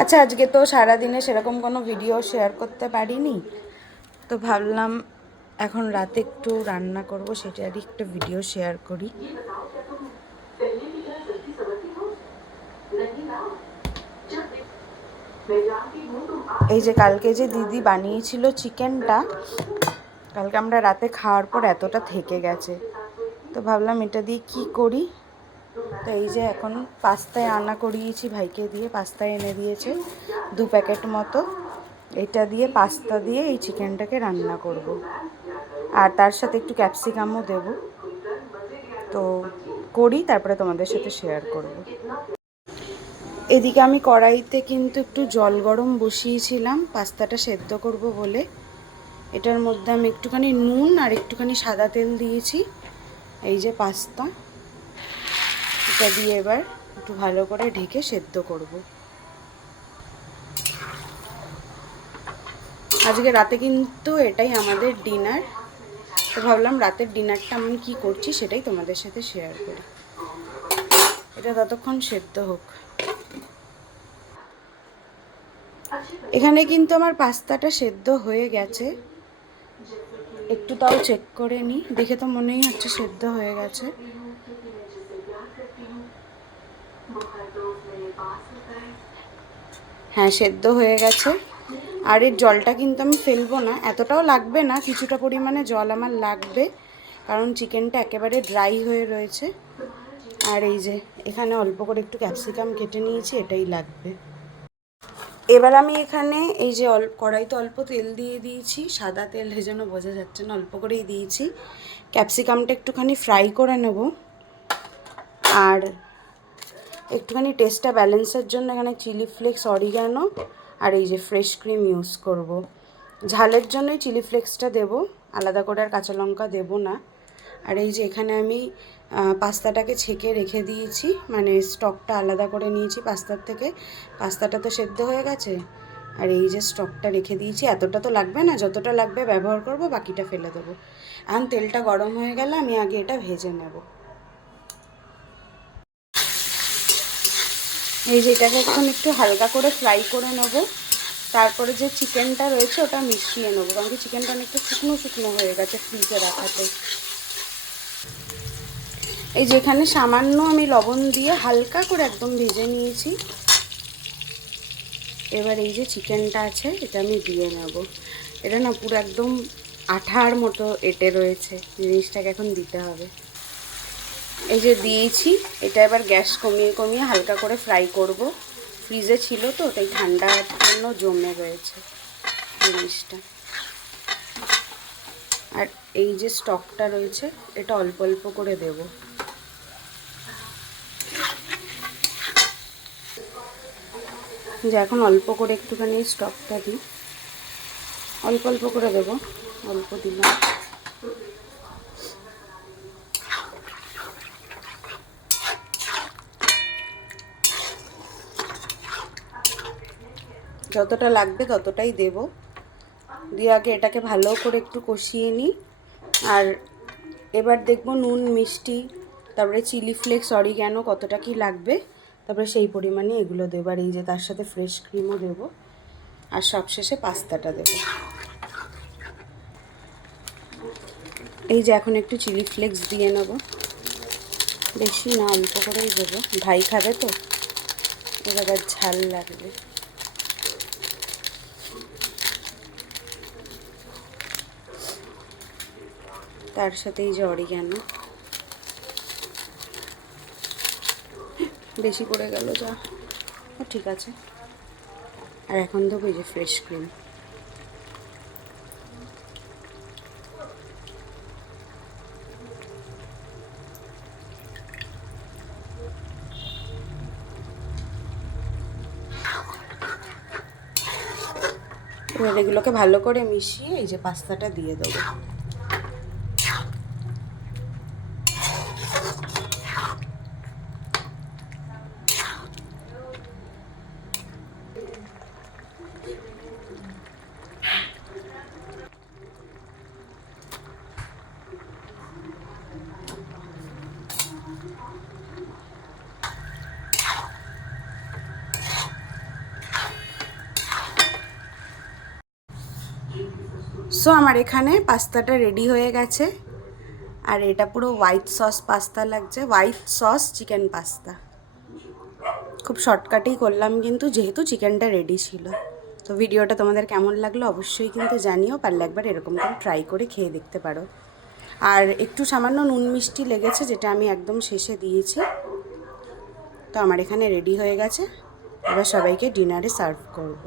আচ্ছা, আজকে তো সারাদিনে সেরকম কোনো ভিডিও শেয়ার করতে পারিনি, তো ভাবলাম এখন রাতে একটু রান্না করব, সেটারই একটু ভিডিও শেয়ার করি। এই যে কালকে যে দিদি বানিয়েছিল চিকেনটা, কালকে আমরা রাতে খাওয়ার পর এতটা থেকে গেছে, তো ভাবলাম এটা দিয়ে কি করি। তো এই যে এখন পাস্তায় আনা করিয়েছি, ভাইকে দিয়ে পাস্তা এনে দিয়েছে 2 প্যাকেট মতো। এটা দিয়ে পাস্তা দিয়ে এই চিকেনটাকে রান্না করব, আর তার সাথে একটু ক্যাপসিকামও দেব। তো করি, তারপরে তোমাদের সাথে শেয়ার করব। এদিকে আমি কড়াইতে কিন্তু একটু জল গরম বসিয়েছিলাম পাস্তাটা সেদ্ধ করব বলে। এটার মধ্যে আমি একটুখানি নুন আর একটুখানি সাদা তেল দিয়েছি। এই যে পাস্তা, এটা দিয়ে এবার একটু ভালো করে ঢেকে সেদ্ধ করব। আজকে রাতে কিন্তু এটাই আমাদের ডিনার, তো ভাবলাম রাতের ডিনারটা আমি কী করছি সেটাই তোমাদের সাথে শেয়ার করি। এটা ততক্ষণ সেদ্ধ হোক। এখানে কিন্তু আমার পাস্তাটা সেদ্ধ হয়ে গেছে, একটু তাও চেক করে নিই, দেখে তো মনেই হচ্ছে সেদ্ধ হয়ে গেছে। হ্যাঁ, সেদ্ধ হয়ে গেছে। আর এর জলটা কিন্তু আমি ফেলবো না, এতটাও লাগবে না, কিছুটা পরিমাণে জল আমার লাগবে, কারণ চিকেনটা একেবারে ড্রাই হয়ে রয়েছে। আর এই যে এখানে অল্প করে একটু ক্যাপসিকাম কেটে নিয়েছি, এটাই লাগবে। এবার আমি এখানে এই যে কড়াইতে অল্প তেল দিয়ে দিয়েছি, সাদা তেল যেন বোঝা যাচ্ছে না, অল্প করেই দিয়েছি। ক্যাপসিকামটা একটুখানি ফ্রাই করে নেব, আর একটুখানি টেস্টটা ব্যালেন্সের জন্য এখানে চিলি ফ্লেক্স, অরিগানো আর এই যে ফ্রেশ ক্রিম ইউজ করব। ঝালের জন্যই চিলি ফ্লেক্সটা দেবো, আলাদা করে আর কাঁচা লঙ্কা দেবো না। আর এই যে এখানে আমি পাস্তাটাকে ছেঁকে রেখে দিয়েছি, মানে স্টকটা আলাদা করে নিয়েছি পাস্তার থেকে। পাস্তাটা তো সেদ্ধ হয়ে গেছে, আর এই যে স্টকটা রেখে দিয়েছি। এতটা তো লাগবে না, যতটা লাগবে ব্যবহার করব, বাকিটা ফেলে দেবো। এখন তেলটা গরম হয়ে গেলে আমি আগে এটা ভেজে নেব। এই যে এটাকে এখন একটু হালকা করে ফ্রাই করে নেব, তারপরে যে চিকেনটা রয়েছে ওটা মিশিয়ে নেবো, কারণ কি চিকেনটা অনেকটা শুকনো শুকনো হয়ে গেছে ফ্রিজে রাখাতে। এই যে এখানে সামান্য আমি লবণ দিয়ে হালকা করে একদম ভেজে নিয়েছি। এবার এই যে চিকেনটা আছে এটা আমি দিয়ে নেব। এটা না পুরো একদম আঠার মতো এঁটে রয়েছে, জিনিসটাকে এখন দিতে হবে। এই যে দিয়েছি, এটা এবার গ্যাস কমিয়ে কমিয়ে হালকা করে ফ্রাই করব। ফ্রিজে ছিল তো, তাই ঠান্ডার জন্য জমে রয়েছে জিনিসটা। আর এই যে স্টকটা রয়েছে এটা অল্প অল্প করে দেব। যে এখন অল্প করে একটুখানি স্টকটা দিই, অল্প অল্প করে দেব, অল্প দিলাম। যতটা লাগবে ততটাই দেব, দিয়ে আগে এটাকে ভালো করে একটু কষিয়ে নিই। আর এবার দেখব নুন, মিষ্টি, তারপরে চিলি ফ্লেক্স, অরিগ্যানো কতটা কি লাগবে, তারপরে সেই পরিমাণে এগুলো দেবো। আর এই যে তার সাথে ফ্রেশ ক্রিমও দেবো, আর সবশেষে পাস্তাটা দেবো। এই যে এখন একটু চিলি ফ্লেক্স দিয়ে নেব, বেশি না, অল্প করেই দেবো, ভাই খাবে তো, ওর আবার ঝাল লাগবে। তার সাথে এই যে অরিগ্যানো, বেশি পড়ে গেল যা, ঠিক আছে। আর এখন দেবো এই যে ফ্রেশ ক্রিম। এবার এগুলোকে ভালো করে মিশিয়ে এই যে পাস্তাটা দিয়ে দেবো। সো আমার এখানে পাস্তাটা রেডি হয়ে গেছে, আর এটা পুরো হোয়াইট সস পাস্তা লাগছে, হোয়াইট সস চিকেন পাস্তা। খুব শর্টকাটেই করলাম কিন্তু, যেহেতু চিকেনটা রেডি ছিল। তো ভিডিওটা তোমাদের কেমন লাগলো অবশ্যই কিন্তু জানিও, পারলে একবার এরকম করে ট্রাই করে খেয়ে দেখতে পারো। আর একটু সামান্য নুন মিষ্টি লেগেছে, যেটা আমি একদম শেষে দিয়েছি। তো আমার এখানে রেডি হয়ে গেছে, এবার সবাইকে ডিনারে সার্ভ করব।